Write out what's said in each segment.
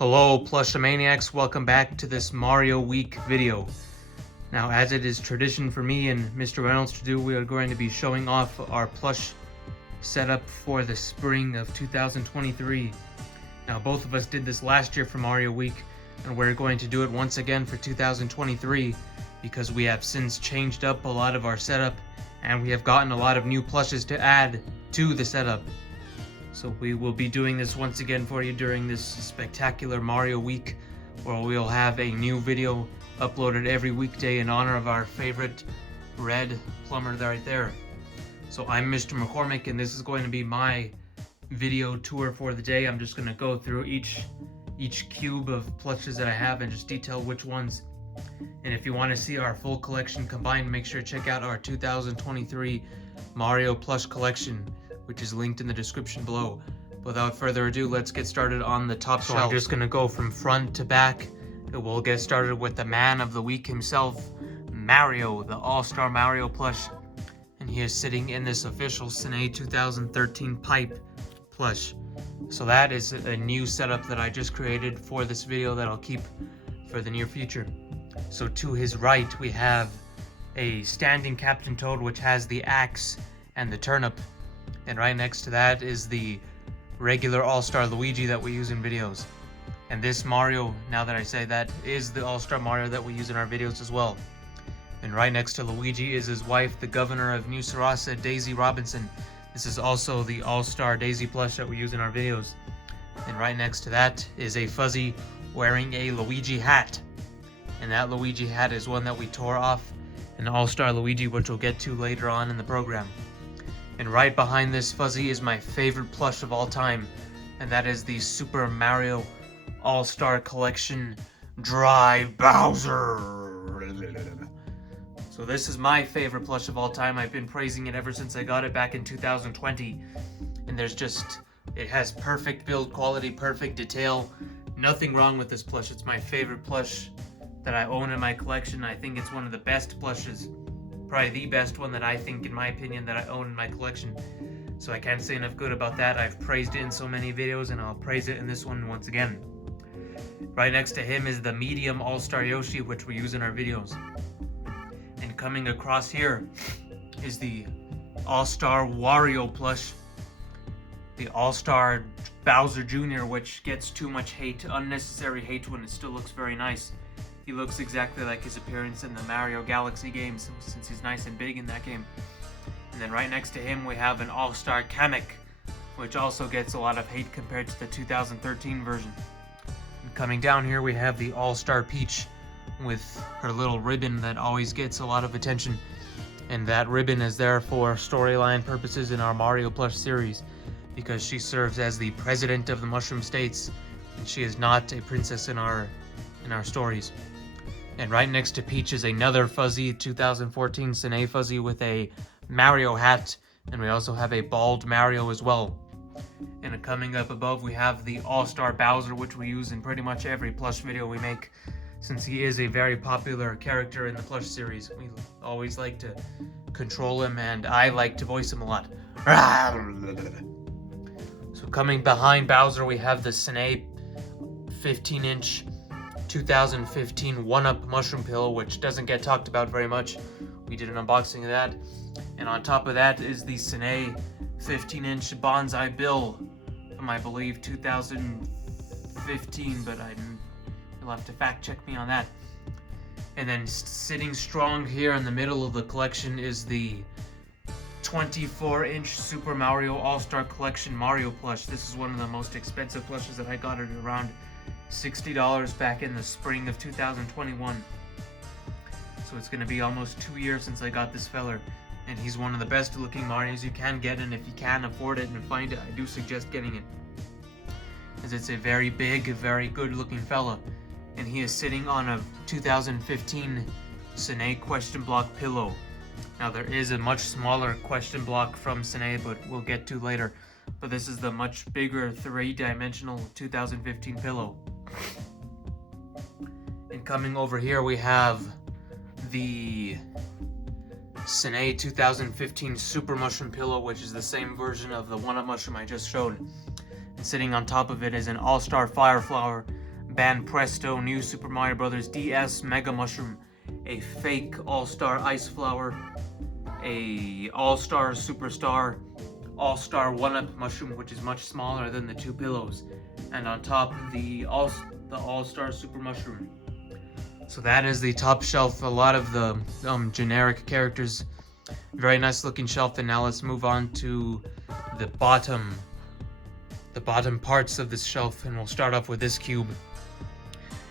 Hello Plushomaniacs, welcome back to this Mario Week video. Now, as it is tradition for me and Mr. Reynolds to do, we are going to be showing off our plush setup for the spring of 2023. Now, both of us did this last year for Mario Week, and we're going to do it once again for 2023 because we have since changed up a lot of our setup and we have gotten a lot of new plushes to add to the setup. So we will be doing this once again for you during this spectacular Mario Week, where we'll have a new video uploaded every weekday in honor of our favorite red plumber right there. So I'm Mr. McCormick, and this is going to be my video tour for the day. I'm just going to go through each cube of plushes that I have and just detail which ones. And if you want to see our full collection combined, make sure to check out our 2023 Mario plush collection, which is linked in the description below. Without further ado, let's get started on the top shelf. I'm just going to go from front to back. We'll get started with the man of the week himself, Mario, the All-Star Mario plush. And he is sitting in this official Cine 2013 pipe plush. So that is a new setup that I just created for this video that I'll keep for the near future. So to his right, we have a standing Captain Toad, which has the axe and the turnip. And right next to that is the regular All-Star Luigi that we use in videos. And this Mario, now that I say that, is the All-Star Mario that we use in our videos as well. And right next to Luigi is his wife, the governor of New Sarasa, Daisy Robinson. This is also the All-Star Daisy plush that we use in our videos. And right next to that is a Fuzzy wearing a Luigi hat. And that Luigi hat is one that we tore off an All-Star Luigi, which we'll get to later on in the program. And right behind this Fuzzy is my favorite plush of all time, and that is the Super Mario All-Star Collection Dry Bowser. So this is my favorite plush of all time. I've been praising it ever since I got it back in 2020. And it has perfect build quality, perfect detail. Nothing wrong with this plush. It's my favorite plush that I own in my collection. I think it's one of the best plushes. Probably the best one that I think, in my opinion, that I own in my collection. So I can't say enough good about that. I've praised it in so many videos, and I'll praise it in this one once again. Right next to him is the medium All-Star Yoshi, which we use in our videos. And coming across here is the All-Star Wario plush. The All-Star Bowser Jr., which gets too much hate, unnecessary hate, when it still looks very nice. He looks exactly like his appearance in the Mario Galaxy games, since he's nice and big in that game. And then right next to him we have an All-Star Kamek, which also gets a lot of hate compared to the 2013 version. And coming down here we have the All-Star Peach with her little ribbon that always gets a lot of attention. And that ribbon is there for storyline purposes in our Mario Plush series, because she serves as the president of the Mushroom States, and she is not a princess in our stories. And right next to Peach is another Fuzzy 2014 Cine Fuzzy with a Mario hat, and we also have a bald Mario as well. And coming up above we have the All-Star Bowser, which we use in pretty much every plush video we make, since he is a very popular character in the plush series. We always like to control him, and I like to voice him a lot. So coming behind Bowser we have the Cine 15-inch 2015 1-Up Mushroom Pillow, which doesn't get talked about very much. We did an unboxing of that. And on top of that is the Cine 15-inch Bonsai Bill from, I believe, 2015, but you'll have to fact check me on that. And then sitting strong here in the middle of the collection is the 24-inch Super Mario All-Star Collection Mario plush. This is one of the most expensive plushes that I got at around $60 back in the spring of 2021. So it's going to be almost 2 years since I got this feller, and he's one of the best looking Marios you can get, and if you can afford it and find it, I do suggest getting it, as it's a very big, very good looking fella. And he is sitting on a 2015 Cine question block pillow. Now there is a much smaller question block from Cine, but we'll get to later. But this is the much bigger 3-dimensional 2015 pillow. And coming over here we have the Cine 2015 Super Mushroom Pillow, which is the same version of the 1-Up Mushroom I just showed. And sitting on top of it is an All-Star Fire Flower Ban Presto New Super Mario Bros. DS Mega Mushroom, a fake All-Star Ice Flower, a All-Star Superstar, All-Star 1-Up Mushroom, which is much smaller than the two pillows, and on top the All-Star Super Mushroom. So that is the top shelf. A lot of the generic characters. Very nice looking shelf. And now let's move on to the bottom parts of this shelf, and we'll start off with this cube.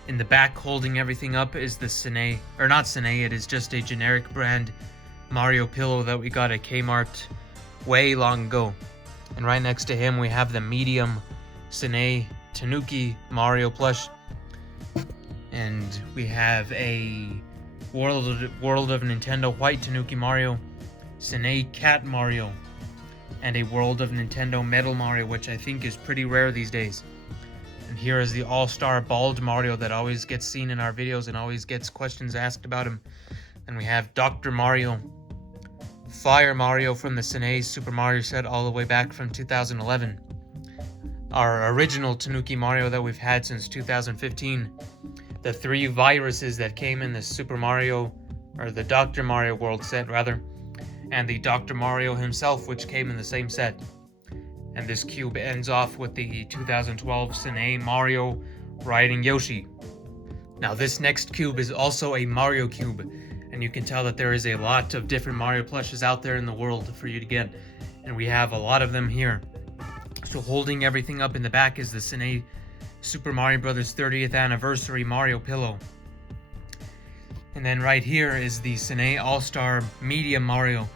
In the back, holding everything up, is the Sine, or not Sine, it is just a generic brand Mario pillow that we got at Kmart way long ago. And right next to him we have the medium Sine Tanuki Mario plush. And we have a World of Nintendo White Tanuki Mario, Sine Cat Mario, and a World of Nintendo Metal Mario, which I think is pretty rare these days. And here is the All-Star Bald Mario that always gets seen in our videos and always gets questions asked about him. And we have Dr. Mario, Fire Mario from the Sine Super Mario set all the way back from 2011. Our original Tanuki Mario that we've had since 2015. The 3 viruses that came in the Super Mario, or the Dr. Mario World set rather, and the Dr. Mario himself, which came in the same set. And this cube ends off with the 2012 Sine Mario riding Yoshi. Now this next cube is also a Mario cube, and you can tell that there is a lot of different Mario plushes out there in the world for you to get, and we have a lot of them here. So holding everything up in the back is the Sine Super Mario Bros. 30th Anniversary Mario Pillow. And then right here is the Sine All-Star Medium Mario.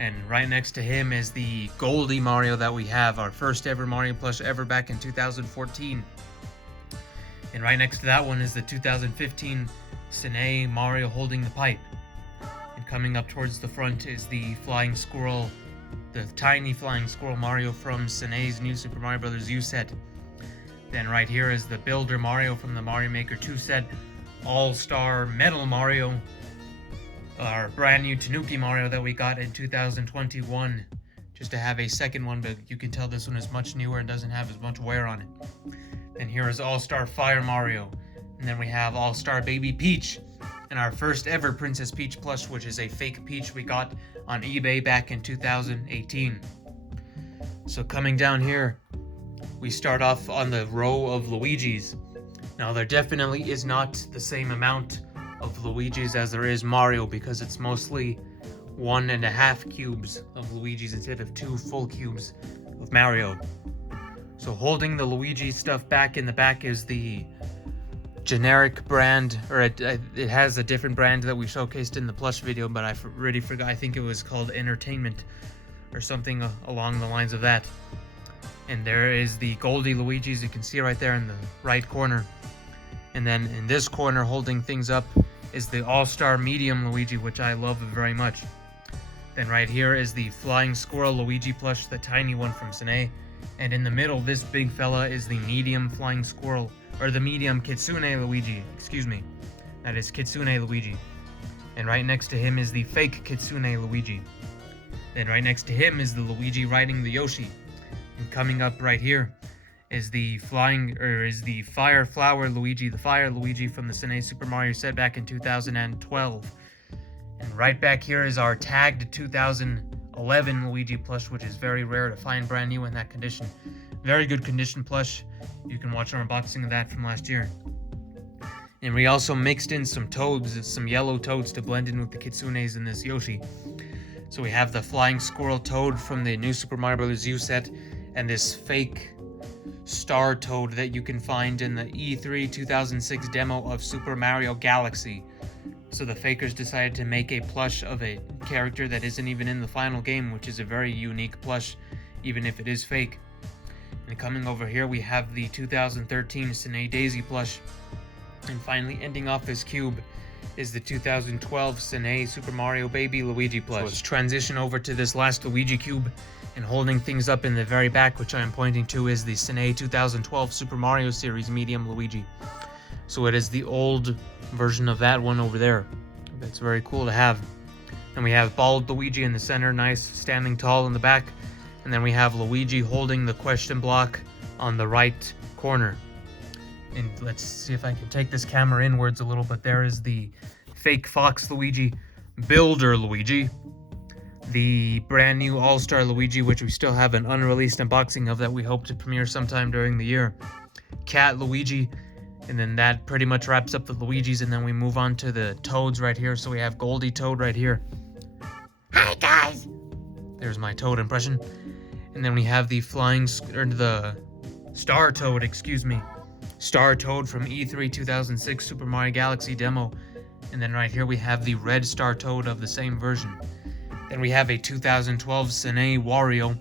And right next to him is the Goldie Mario that we have, our first ever Mario plush ever back in 2014. And right next to that one is the 2015 Sine Mario holding the pipe. And coming up towards the front is the Flying Squirrel, the tiny Flying Squirrel Mario from Sine's New Super Mario Bros. U set. Then right here is the Builder Mario from the Mario Maker 2 set, All-Star Metal Mario, our brand new Tanuki Mario that we got in 2021, just to have a second one, but you can tell this one is much newer and doesn't have as much wear on it. And here is All-Star Fire Mario, and then we have All-Star Baby Peach, and our first ever Princess Peach plush, which is a fake Peach we got on eBay back in 2018. So coming down here, we start off on the row of Luigis. Now there definitely is not the same amount of Luigis as there is Mario, because it's mostly 1.5 cubes of Luigis instead of 2 full cubes of Mario. So holding the Luigi stuff back in the back is the generic brand, or it has a different brand that we showcased in the plush video, but I already forgot. I think it was called Entertainment or something along the lines of that. And there is the Goldie Luigi's, you can see right there in the right corner. And then in this corner holding things up is the All-Star Medium Luigi, which I love very much. Then right here is the Flying Squirrel Luigi plush, the tiny one from Sine. And in the middle, this big fella is the medium Flying Squirrel, or the medium Kitsune Luigi, excuse me. That is Kitsune Luigi. And right next to him is the fake Kitsune Luigi. Then right next to him is the Luigi riding the Yoshi. And coming up right here is the Fire Flower Luigi, the Fire Luigi from the Sine Super Mario set back in 2012. And right back here is our tagged 2011 Luigi plush, which is very rare to find brand new in that condition. Very good condition plush. You can watch our unboxing of that from last year. And we also mixed in some toads, some yellow toads to blend in with the Kitsunes in this Yoshi. So we have the Flying Squirrel Toad from the New Super Mario Bros. U set, and this fake Star Toad that you can find in the E3 2006 demo of Super Mario Galaxy. So the fakers decided to make a plush of a character that isn't even in the final game, which is a very unique plush, even if it is fake. And coming over here, we have the 2013 Sine Daisy plush. And finally, ending off this cube is the 2012 Sine Super Mario Baby Luigi plush. So let's transition over to this last Luigi cube. And holding things up in the very back, which I am pointing to, is the Sine 2012 Super Mario Series Medium Luigi. So it is the old version of that one over there. That's very cool to have. And we have Bald Luigi in the center, nice, standing tall in the back. And then we have Luigi holding the question block on the right corner. And let's see if I can take this camera inwards a little, but there is the fake Fox Luigi, Builder Luigi, the brand new All-Star Luigi, which we still have an unreleased unboxing of that we hope to premiere sometime during the year, Cat Luigi, and then that pretty much wraps up the Luigis, and then we move on to the Toads right here. So we have Goldie Toad right here. Hi guys! There's my Toad impression. And then we have the the Star Toad, excuse me. Star Toad from E3 2006 Super Mario Galaxy demo. And then right here we have the red Star Toad of the same version. Then we have a 2012 Sine Wario,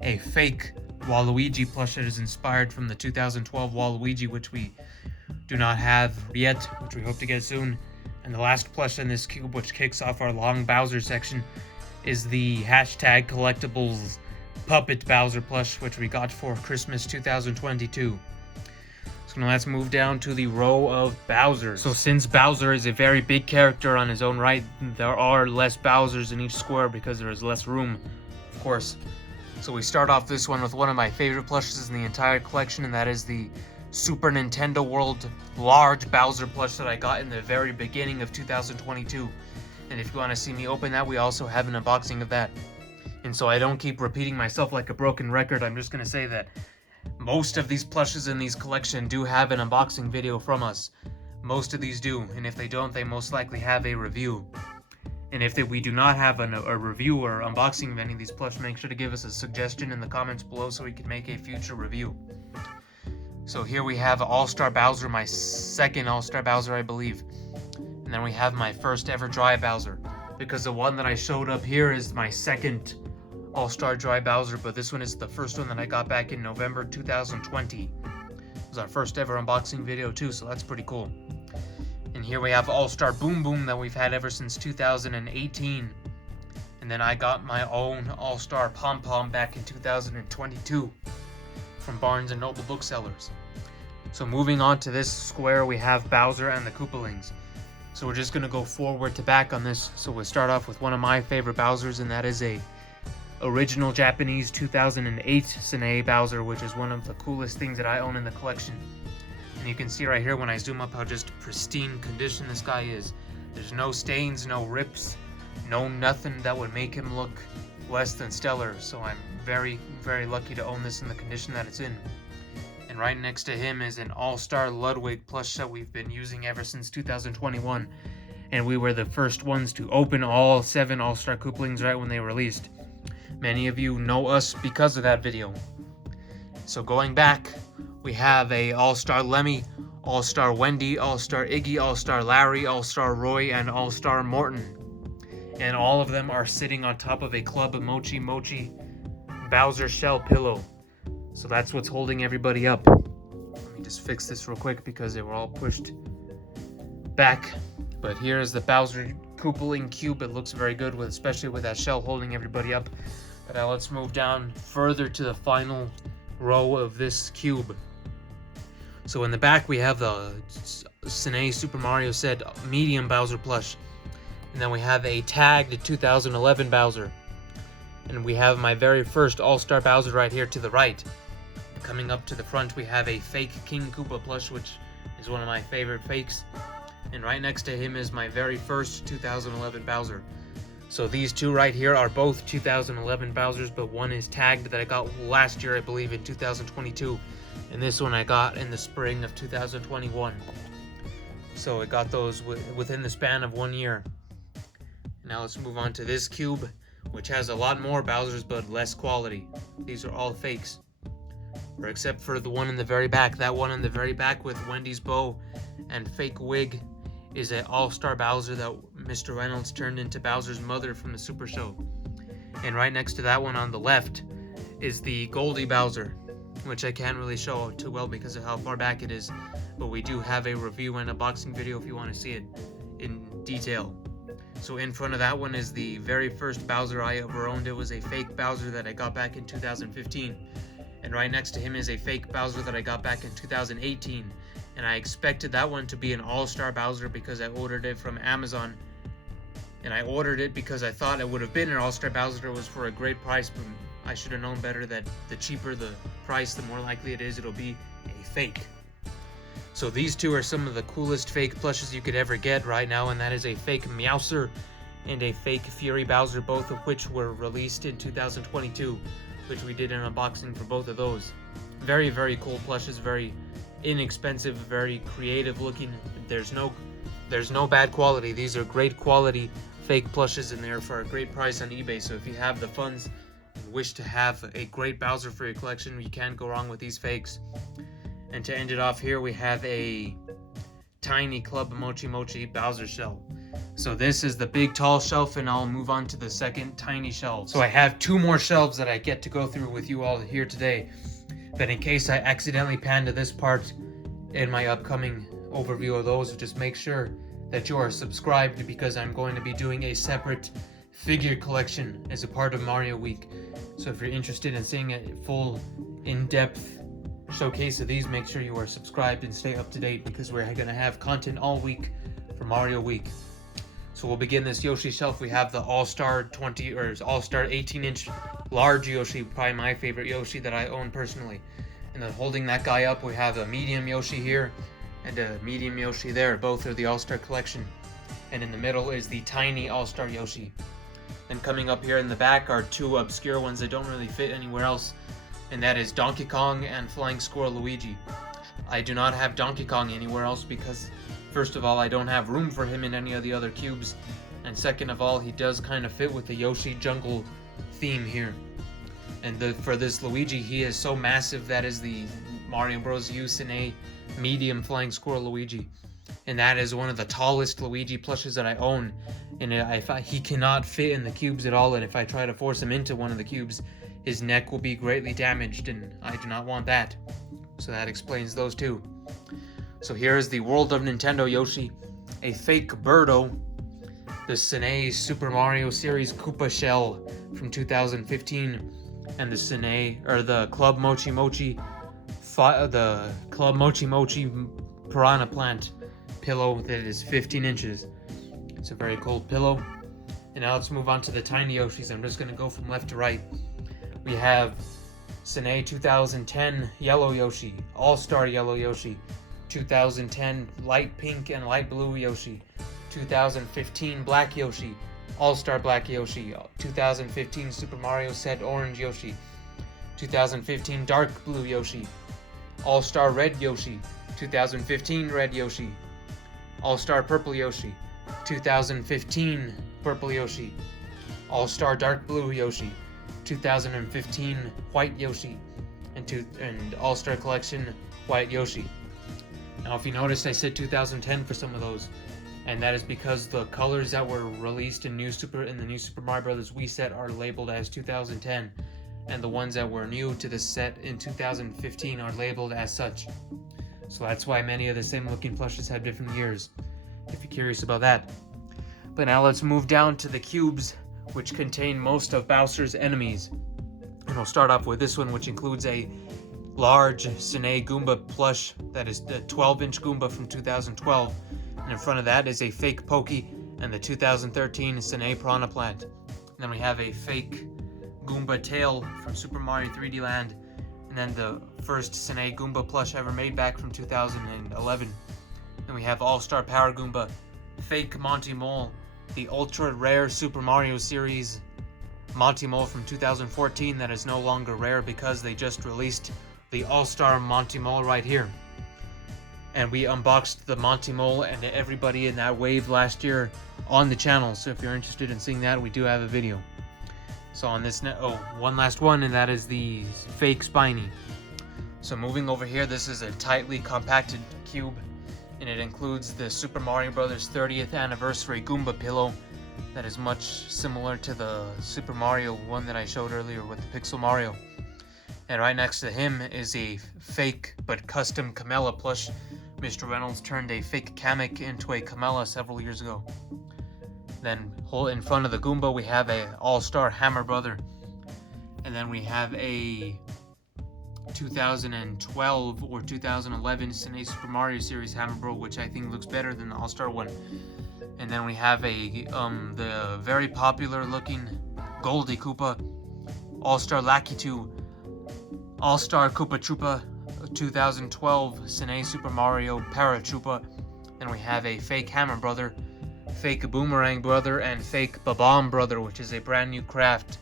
a fake Waluigi plush that is inspired from the 2012 Waluigi, which we do not have yet, which we hope to get soon. And the last plush in this cube, which kicks off our long Bowser section, is the hashtag collectibles Puppet Bowser plush, which we got for Christmas 2022. So now let's move down to the row of Bowsers. So since Bowser is a very big character on his own right, there are less Bowsers in each square because there is less room, of course. So we start off this one with one of my favorite plushes in the entire collection, and that is the Super Nintendo World large Bowser plush that I got in the very beginning of 2022. And if you want to see me open that, we also have an unboxing of that. And so I don't keep repeating myself like a broken record, I'm just going to say that most of these plushes in these collection do have an unboxing video from us. Most of these do, and if they don't, they most likely have a review. And if we do not have a review or unboxing of any of these plush, make sure to give us a suggestion in the comments below so we can make a future review. So here we have All-Star Bowser, my second All-Star Bowser, I believe. And then we have my first ever Dry Bowser, because the one that I showed up here is my second All-Star Dry Bowser, but this one is the first one that I got back in November 2020. It was our first ever unboxing video too, so that's pretty cool. And here we have All-Star Boom Boom that we've had ever since 2018. And then I got my own All-Star Pom Pom back in 2022 from Barnes & Noble Booksellers. So moving on to this square, we have Bowser and the Koopalings. So we're just going to go forward to back on this. So we'll start off with one of my favorite Bowsers, and that is a original Japanese 2008 Sine Bowser, which is one of the coolest things that I own in the collection. And you can see right here when I zoom up how just pristine condition this guy is. There's no stains, no rips, no nothing that would make him look less than stellar. So I'm very, very lucky to own this in the condition that it's in. And right next to him is an All-Star Ludwig plush that we've been using ever since 2021. And we were the first ones to open all 7 All-Star Koopalings right when they released. Many of you know us because of that video. So going back, we have a All-Star Lemmy, All-Star Wendy, All-Star Iggy, All-Star Larry, All-Star Roy, and All-Star Morton. And all of them are sitting on top of a Club Mochi Mochi Bowser shell pillow. So that's what's holding everybody up. Let me just fix this real quick because they were all pushed back. But here is the Bowser Koopaling cube. It looks very good, especially with that shell holding everybody up. But now let's move down further to the final row of this cube. So in the back we have the Sine Super Mario said medium Bowser plush. And then we have a tagged 2011 Bowser. And we have my very first All-Star Bowser right here to the right. Coming up to the front we have a fake King Koopa plush, which is one of my favorite fakes. And right next to him is my very first 2011 Bowser. So these two right here are both 2011 Bowsers, but one is tagged that I got last year, I believe, in 2022. And this one I got in the spring of 2021. So I got those within the span of 1 year. Now let's move on to this cube, which has a lot more Bowsers, but less quality. These are all fakes. Or except for the one in the very back. That one in the very back with Wendy's bow and fake wig is an All-Star Bowser that Mr. Reynolds turned into Bowser's mother from the Super Show. And right next to that one on the left is the Goldie Bowser, which I can't really show too well because of how far back it is, but we do have a review and unboxing video if you want to see it in detail. So in front of that one is the very first Bowser I ever owned. It was a fake Bowser that I got back in 2015. And right next to him is a fake Bowser that I got back in 2018. And I expected that one to be an All-Star Bowser because I ordered it from Amazon. And I ordered it because I thought it would have been an All-Star Bowser. It was for a great price, but I should have known better that the cheaper the price, the more likely it is it'll be a fake. So these two are some of the coolest fake plushes you could ever get right now, and that is a fake Meowser and a fake Fury Bowser, both of which were released in 2022, which we did an unboxing for both of those. Very, very cool plushes, very inexpensive, very creative looking. There's no bad quality. These are great quality fake plushes, and they're for a great price on eBay. So if you have the funds and wish to have a great Bowser for your collection, you can't go wrong with these fakes. And to end it off here, we have a tiny Club Mochi Mochi Bowser shelf. So this is the big tall shelf, and I'll move on to the second tiny shelf. So I have two more shelves that I get to go through with you all here today. But in case I accidentally pan to this part in my upcoming overview of those, just make sure that you are subscribed, because I'm going to be doing a separate figure collection as a part of Mario Week. So if you're interested in seeing a full in-depth showcase of these, make sure you are subscribed and stay up to date, because we're going to have content all week for Mario Week. So we'll begin this Yoshi shelf. We have the All-Star 20 or All-Star 18-inch large Yoshi, probably my favorite Yoshi that I own personally. And then holding that guy up, we have a medium Yoshi here and a medium Yoshi there. Both are the All-Star collection. And in the middle is the tiny All-Star Yoshi. And coming up here in the back are two obscure ones that don't really fit anywhere else, and that is Donkey Kong and Flying Squirrel Luigi. I do not have Donkey Kong anywhere else because, first of all, I don't have room for him in any of the other cubes, and second of all, he does kind of fit with the Yoshi jungle theme here. And for this Luigi, he is so massive. That is the Mario Bros. Use in a medium Flying Squirrel Luigi, and that is one of the tallest Luigi plushes that I own. And he cannot fit in the cubes at all, and if I try to force him into one of the cubes, his neck will be greatly damaged, and I do not want that. So that explains those two. So here is the World of Nintendo Yoshi, a fake Birdo, the Sine Super Mario Series Koopa shell from 2015, and the Club Mochi Mochi Piranha Plant pillow that is 15 inches. It's a very cool pillow. And now let's move on to the tiny Yoshis. I'm just going to go from left to right. We have Sine 2010 Yellow Yoshi, All-Star Yellow Yoshi, 2010 Light Pink and Light Blue Yoshi, 2015 Black Yoshi, All-Star Black Yoshi, 2015 Super Mario Set Orange Yoshi, 2015 Dark Blue Yoshi, All-Star Red Yoshi, 2015 Red Yoshi, All-Star Purple Yoshi, 2015 Purple Yoshi, All-Star Dark Blue Yoshi, 2015 White Yoshi, and All-Star Collection White Yoshi. Now if you noticed, I said 2010 for some of those, and that is because the colors that were released in the new Super Mario Bros. Wii set are labeled as 2010, and the ones that were new to the set in 2015 are labeled as such. So that's why many of the same looking plushes have different years, if you're curious about that. But now let's move down to the cubes, which contain most of Bowser's enemies. And we'll start off with this one, which includes a large Sine Goomba plush that is the 12-inch Goomba from 2012. And in front of that is a fake Pokey and the 2013 Sine Piranha Plant. And then we have a fake Goomba tail from Super Mario 3D Land. And then the first Sine Goomba plush ever made back from 2011. And we have All-Star Power Goomba, fake Monty Mole, the ultra rare Super Mario Series Monty Mole from 2014 that is no longer rare because they just released the All-Star Monty Mole right here. And we unboxed the Monty Mole and everybody in that wave last year on the channel, so if you're interested in seeing that, we do have a video. So on this one last one, and that is the fake Spiny. So moving over here, this is a tightly compacted cube, and it includes the Super Mario Bros. 30th Anniversary Goomba pillow that is much similar to the Super Mario one that I showed earlier with the Pixel Mario. And right next to him is a fake but custom Camella plush. Mr. Reynolds turned a fake Kamek into a Camella several years ago. Then in front of the Goomba we have a All-Star Hammer Brother. And then we have a 2012 or 2011 Sine Super Mario Series Hammer Bro, which I think looks better than the All-Star one. And then we have the very popular looking Goldie Koopa, All-Star Lakitu, All-Star Koopa Troopa 2012 Cine Super Mario Paratroopa. Then we have a fake Hammer Brother, fake Boomerang Brother, and fake Babam Brother, which is a brand new craft.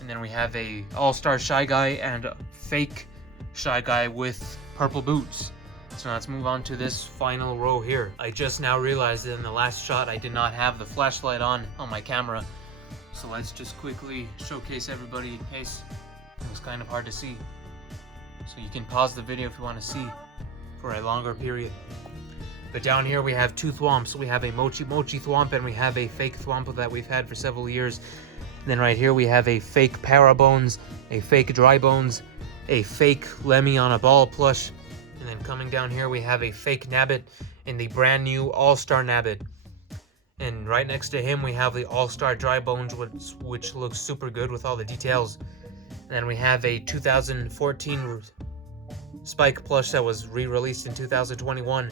And then we have a All-Star Shy Guy and a fake Shy Guy with purple boots. So let's move on to this final row here. I just now realized that in the last shot I did not have the flashlight on my camera. So let's just quickly showcase everybody in case it was kind of hard to see. So you can pause the video if you want to see for a longer period. But down here we have two thwomps. We have a Mochi Mochi thwomp and we have a fake thwomp that we've had for several years. And then right here we have a fake Parabones, a fake Dry Bones, a fake Lemmy on a Ball plush. And then coming down here we have a fake Nabbit and the brand new All-Star Nabbit. And right next to him we have the All-Star Dry Bones, which looks super good with all the details. And then we have a 2014 Spike plush that was re-released in 2021.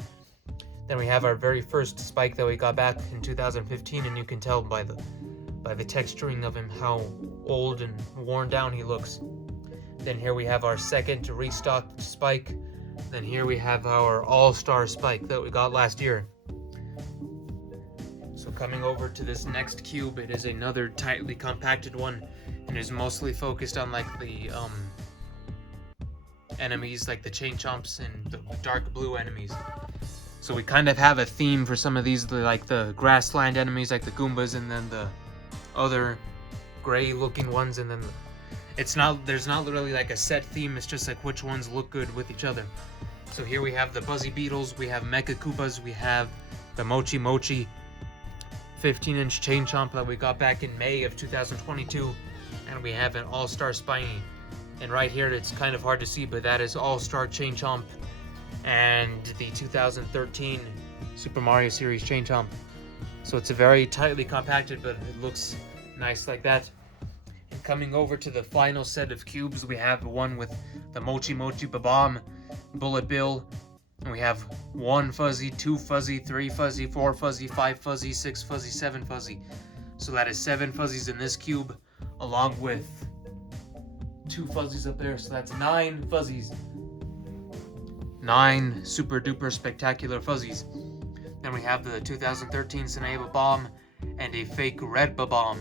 Then we have our very first Spike that we got back in 2015, and you can tell by the texturing of him how old and worn down he looks. Then here we have our second restocked Spike. Then here we have our All-Star Spike that we got last year. So coming over to this next cube, it is another tightly compacted one, and is mostly focused on like the enemies, like the Chain Chomps and the dark blue enemies. So we kind of have a theme for some of these, like the grassland enemies, like the Goombas, and then the other gray-looking ones, and then there's not literally like a set theme. It's just like which ones look good with each other. So here we have the Buzzy Beetles, we have Mecha Koopas, we have the Mochi Mochi 15-inch Chain Chomp that we got back in May of 2022, and we have an All-Star Spiny. And right here, it's kind of hard to see, but that is All-Star Chain Chomp and the 2013 Super Mario Series Chain Chomp. So it's a very tightly compacted, but it looks nice like that. And coming over to the final set of cubes, we have one with the Mochi Mochi Babam, Bullet Bill, and we have 1 fuzzy, 2 fuzzy, 3 fuzzy, 4 fuzzy, 5 fuzzy, 6 fuzzy, 7 fuzzy. So that is 7 fuzzies in this cube, along with 2 fuzzies up there, so that's 9 fuzzies. 9 super duper spectacular fuzzies. Then we have the 2013 Sine Babam and a fake red Babam.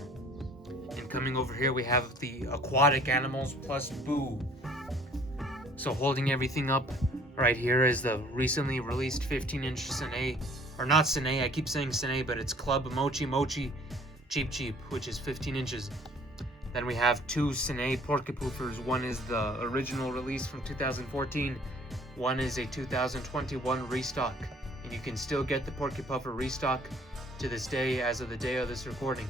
And coming over here we have the aquatic animals plus Boo. So holding everything up right here is the recently released 15-inch Sine, or not Sine, I keep saying Sine, but it's Club Mochi Mochi Cheep Cheep, which is 15 inches. Then we have 2 Sine Porkypoofers. One is the original release from 2014. One is a 2021 restock. And you can still get the Porkypuffer restock to this day as of the day of this recording.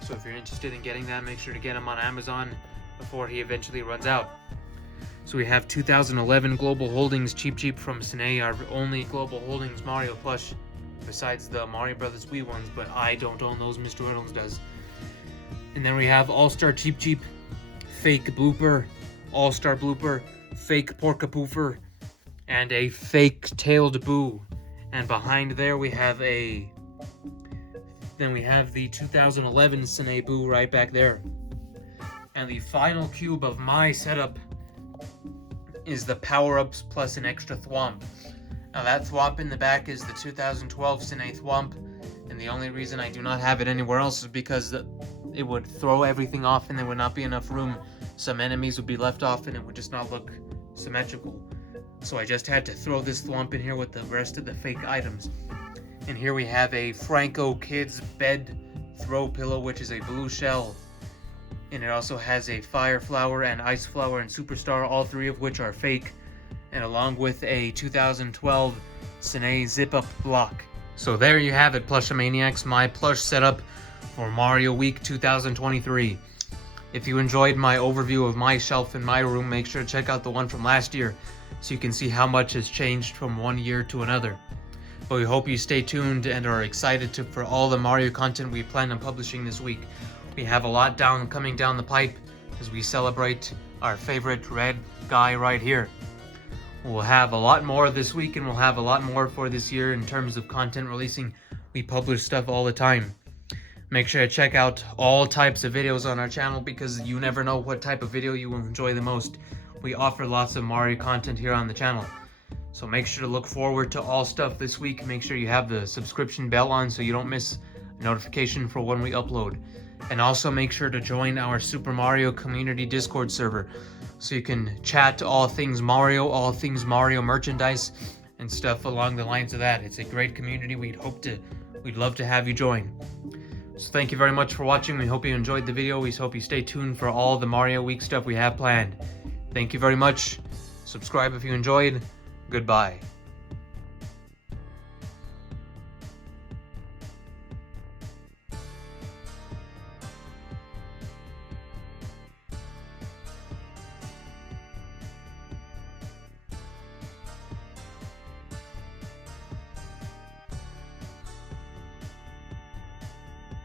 So if you're interested in getting that, make sure to get him on Amazon before he eventually runs out. So we have 2011 Global Holdings Cheep Cheep from Sine, our only Global Holdings Mario plush, besides the Mario Brothers Wii ones, but I don't own those, Mr. Reynolds does. And then we have All-Star Cheep Cheep, fake Blooper, All-Star Blooper, fake Porkypoofer, and a fake Tailed Boo. And behind there we have the 2011 Sine Boo right back there. And the final cube of my setup is the power-ups plus an extra thwomp. Now that thwomp in the back is the 2012 Sine thwomp, and the only reason I do not have it anywhere else is because it would throw everything off and there would not be enough room. Some enemies would be left off and it would just not look symmetrical. So I just had to throw this thwomp in here with the rest of the fake items. And here we have a Franco Kids bed throw pillow, which is a blue shell. And it also has a Fire Flower and Ice Flower and Superstar, all 3 of which are fake. And along with a 2012 Sine zip-up block. So there you have it, Plushomaniacs, my plush setup for Mario Week 2023. If you enjoyed my overview of my shelf in my room, make sure to check out the one from last year so you can see how much has changed from one year to another. But we hope you stay tuned and are excited for all the Mario content we plan on publishing this week. We have a lot coming down the pipe as we celebrate our favorite red guy right here. We'll have a lot more this week, and we'll have a lot more for this year in terms of content releasing. We publish stuff all the time. Make sure to check out all types of videos on our channel because you never know what type of video you will enjoy the most. We offer lots of Mario content here on the channel. So make sure to look forward to all stuff this week. Make sure you have the subscription bell on so you don't miss a notification for when we upload. And also make sure to join our Super Mario community Discord server so you can chat all things Mario merchandise and stuff along the lines of that. It's a great community. We'd love to have you join. So thank you very much for watching. We hope you enjoyed the video. We hope you stay tuned for all the Mario Week stuff we have planned. Thank you very much. Subscribe if you enjoyed. Goodbye.